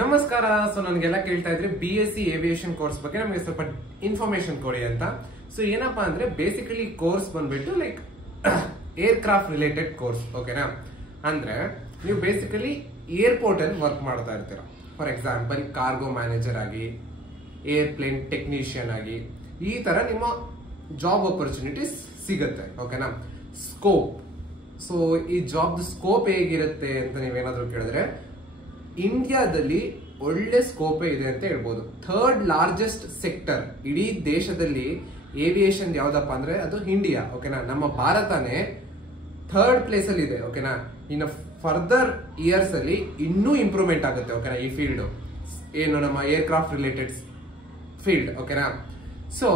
ನಮಸ್ಕಾರ. ಸೊ ನನಗೆಲ್ಲ ಕೇಳ್ತಾ ಇದ್ರೆ BSc ಏವಿಯೇಷನ್ ಕೋರ್ಸ್ ಬಗ್ಗೆ ನಮಗೆ ಸ್ವಲ್ಪ ಇನ್ಫಾರ್ಮೇಶನ್ ಕೊಡಿ ಅಂತ. ಸೊ ಏನಪ್ಪಾ ಅಂದ್ರೆ ಬೇಸಿಕಲಿ ಕೋರ್ಸ್ ಬಂದ್ಬಿಟ್ಟು ಲೈಕ್ ಏರ್ಕ್ರಾಫ್ಟ್ ರಿಲೇಟೆಡ್ ಕೋರ್ಸ್. ಓಕೆನಾ? ಅಂದ್ರೆ ನೀವು ಬೇಸಿಕಲಿ ಏರ್ಪೋರ್ಟ್ ಅಲ್ಲಿ ವರ್ಕ್ ಮಾಡ್ತಾ ಇರ್ತೀರಾ. ಫಾರ್ ಎಕ್ಸಾಂಪಲ್ ಕಾರ್ಗೋ ಮ್ಯಾನೇಜರ್ ಆಗಿ, ಏರ್ಪ್ಲೇನ್ ಟೆಕ್ನಿಷಿಯನ್ ಆಗಿ, ಈ ತರ ನಿಮ್ಮ ಜಾಬ್ ಆಪರ್ಚುನಿಟೀಸ್ ಸಿಗುತ್ತೆ. ಓಕೆನಾ? ಸ್ಕೋಪ್. ಸೊ ಈ ಜಾಬ್ ಸ್ಕೋಪ್ ಹೇಗಿರುತ್ತೆ ಅಂತ ನೀವೇನಾದ್ರೂ ಕೇಳಿದ್ರೆ, ಇಂಡಿಯಾದಲ್ಲಿ ಒಳ್ಳೆ ಸ್ಕೋಪ್ ಇದೆ ಅಂತ ಹೇಳ್ಬೋದು. ಥರ್ಡ್ ಲಾರ್ಜೆಸ್ಟ್ ಸೆಕ್ಟರ್ ಇಡೀ ದೇಶದಲ್ಲಿ ಏವಿಯೇಷನ್ ಯಾವ್ದಪ್ಪ ಅಂದ್ರೆ ಅದು ಇಂಡಿಯಾ. ಓಕೆನಾ? ನಮ್ಮ ಭಾರತನೇ ಥರ್ಡ್ ಪ್ಲೇಸ್ ಅಲ್ಲಿ ಇದೆ. ಓಕೆನಾ? ಇನ್ನು ಫರ್ದರ್ ಇಯರ್ಸ್ ಅಲ್ಲಿ ಇನ್ನೂ ಇಂಪ್ರೂವ್ಮೆಂಟ್ ಆಗುತ್ತೆ. ಓಕೆನಾ? ಈ ಫೀಲ್ಡ್ ಏನು ನಮ್ಮ ಏರ್ಕ್ರಾಫ್ಟ್ ರಿಲೇಟೆಡ್ ಫೀಲ್ಡ್. ಓಕೆನಾ? ಸೊ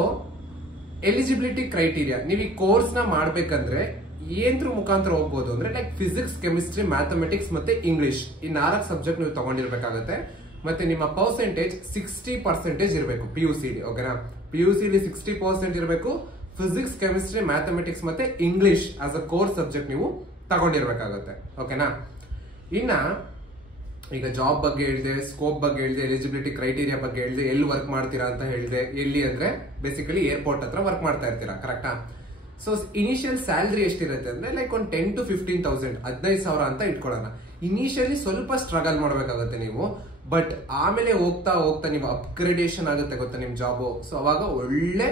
ಎಲಿಜಿಬಿಲಿಟಿ ಕ್ರೈಟೀರಿಯಾ, ನೀವು ಈ ಕೋರ್ಸ್ ನ ಮಾಡ್ಬೇಕಂದ್ರೆ ಏನ್ರ ಮುಖಾಂತರ ಹೋಗ್ಬೋದು ಅಂದ್ರೆ ಲೈಕ್ ಫಿಸಿಕ್ಸ್, ಕೆಮಿಸ್ಟ್ರಿ, ಮ್ಯಾಥಮೆಟಿಕ್ಸ್ ಮತ್ತೆ ಇಂಗ್ಲಿಷ್, ಈ 4 ಸಬ್ಜೆಕ್ಟ್ ನೀವು ತಗೊಂಡಿರ್ಬೇಕಾಗುತ್ತೆ. ಮತ್ತೆ ನಿಮ್ಮ ಪರ್ಸೆಂಟೇಜ್ 60% ಇರಬೇಕು PUC. ಓಕೆನಾ? PUC 60% ಇರಬೇಕು. ಫಿಸಿಕ್ಸ್, ಕೆಮಿಸ್ಟ್ರಿ, ಮ್ಯಾಥಮೆಟಿಕ್ಸ್ ಮತ್ತೆ English as a course subject ನೀವು ತಗೊಂಡಿರ್ಬೇಕಾಗುತ್ತೆ. ಓಕೆನಾ? ಇನ್ನ ಈಗ ಜಾಬ್ ಬಗ್ಗೆ ಹೇಳಿದೆ, ಸ್ಕೋಪ್ ಬಗ್ಗೆ ಹೇಳಿದೆ, ಎಲಿಜಿಬಿಲಿಟಿ ಕ್ರೈಟೀರಿಯಾ ಬಗ್ಗೆ ಹೇಳಿದೆ, ಎಲ್ಲಿ ವರ್ಕ್ ಮಾಡ್ತೀರಾ ಅಂತ ಹೇಳಿದೆ. ಎಲ್ಲಿ ಅಂದ್ರೆ ಬೇಸಿಕಲಿ ಏರ್ಪೋರ್ಟ್ ಹತ್ರ ವರ್ಕ್ ಮಾಡ್ತಾ ಇರ್ತೀರಾ. ಕರೆಕ್ಟಾ? ಸೊ ಇನಿಷಿಯಲ್ ಸ್ಯಾಲರಿ ಎಷ್ಟಿರುತ್ತೆ ಅಂದ್ರೆ ಲೈಕ್ ಒಂದು 10,000 to 15,000, 15,000 ಅಂತ ಇಟ್ಕೊಳ್ಳೋಣ. ಇನಿಷಿಯಲಿ ಸ್ವಲ್ಪ ಸ್ಟ್ರಗಲ್ ಮಾಡ್ಬೇಕಾಗುತ್ತೆ ನೀವು, ಬಟ್ ಆಮೇಲೆ ಹೋಗ್ತಾ ಹೋಗ್ತಾ ನೀವು ಅಪ್ಗ್ರೇಡೇಷನ್ ಆಗುತ್ತೆ ಗೊತ್ತಾ ನಿಮ್ ಜಾಬ್. ಸೊ ಅವಾಗ ಒಳ್ಳೆ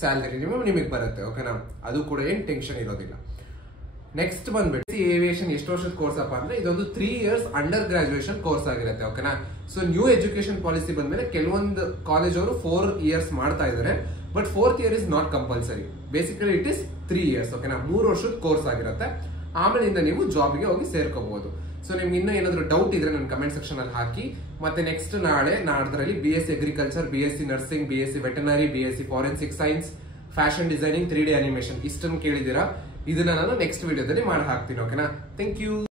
ಸ್ಯಾಲರಿ ನಿಮಗೆ ಬರುತ್ತೆ. ಓಕೆನಾ? ಅದು ಕೂಡ ಏನ್ ಟೆನ್ಷನ್ ಇರೋದಿಲ್ಲ. ನೆಕ್ಸ್ಟ್ ಬಂದ್ಬಿಟ್ಟು ಏವಿಯೇಷನ್ ಎಷ್ಟು ವರ್ಷದ ಕೋರ್ಸ್ ಅಪ್ಪ ಅಂದ್ರೆ ಇದೊಂದು 3 years ಅಂಡರ್ ಗ್ರಾಜುಯೇಷನ್ ಕೋರ್ಸ್ ಆಗಿರುತ್ತೆ. ಓಕೆನಾ? ಸೊ ನ್ಯೂ ಎಜುಕೇಶನ್ ಪಾಲಿಸಿ ಬಂದ್ಮೇಲೆ ಕೆಲವೊಂದು ಕಾಲೇಜ್ ಅವರು 4 years ಮಾಡ್ತಾ ಇದಾರೆ, but 4th year is not compulsory. Basically it is 3 years. ಓಕೆನಾ? 3 ವರ್ಷದ ಕೋರ್ಸ್ ಆಗಿರುತ್ತೆ. ಆಮೇಲಿಂದ ನೀವು ಜಾಬ್ಗೆ ಹೋಗಿ ಸೇರ್ಕೋಬಹುದು. ಸೊ ನಿಮ್ಗೆ ಇನ್ನೂ ಏನಾದ್ರು ಡೌಟ್ ಇದ್ರೆ ನನ್ನ ಕಮೆಂಟ್ ಸೆಕ್ಷನ್ ಅಲ್ಲಿ ಹಾಕಿ. ಮತ್ತೆ ನೆಕ್ಸ್ಟ್ ನಾಡ್ದ್ರಲ್ಲಿ BSc agriculture, BSc nursing, BSc veterinary, BSc forensic science, fashion designing, 3D animation ಇಷ್ಟನ್ನು ಕೇಳಿದೀರಾ. ಇದನ್ನ ನಾನು ನೆಕ್ಸ್ಟ್ ವಿಡಿಯೋದಲ್ಲಿ ಮಾಡಿ ಹಾಕ್ತೀನಿ. ಓಕೆನಾ? Thank you.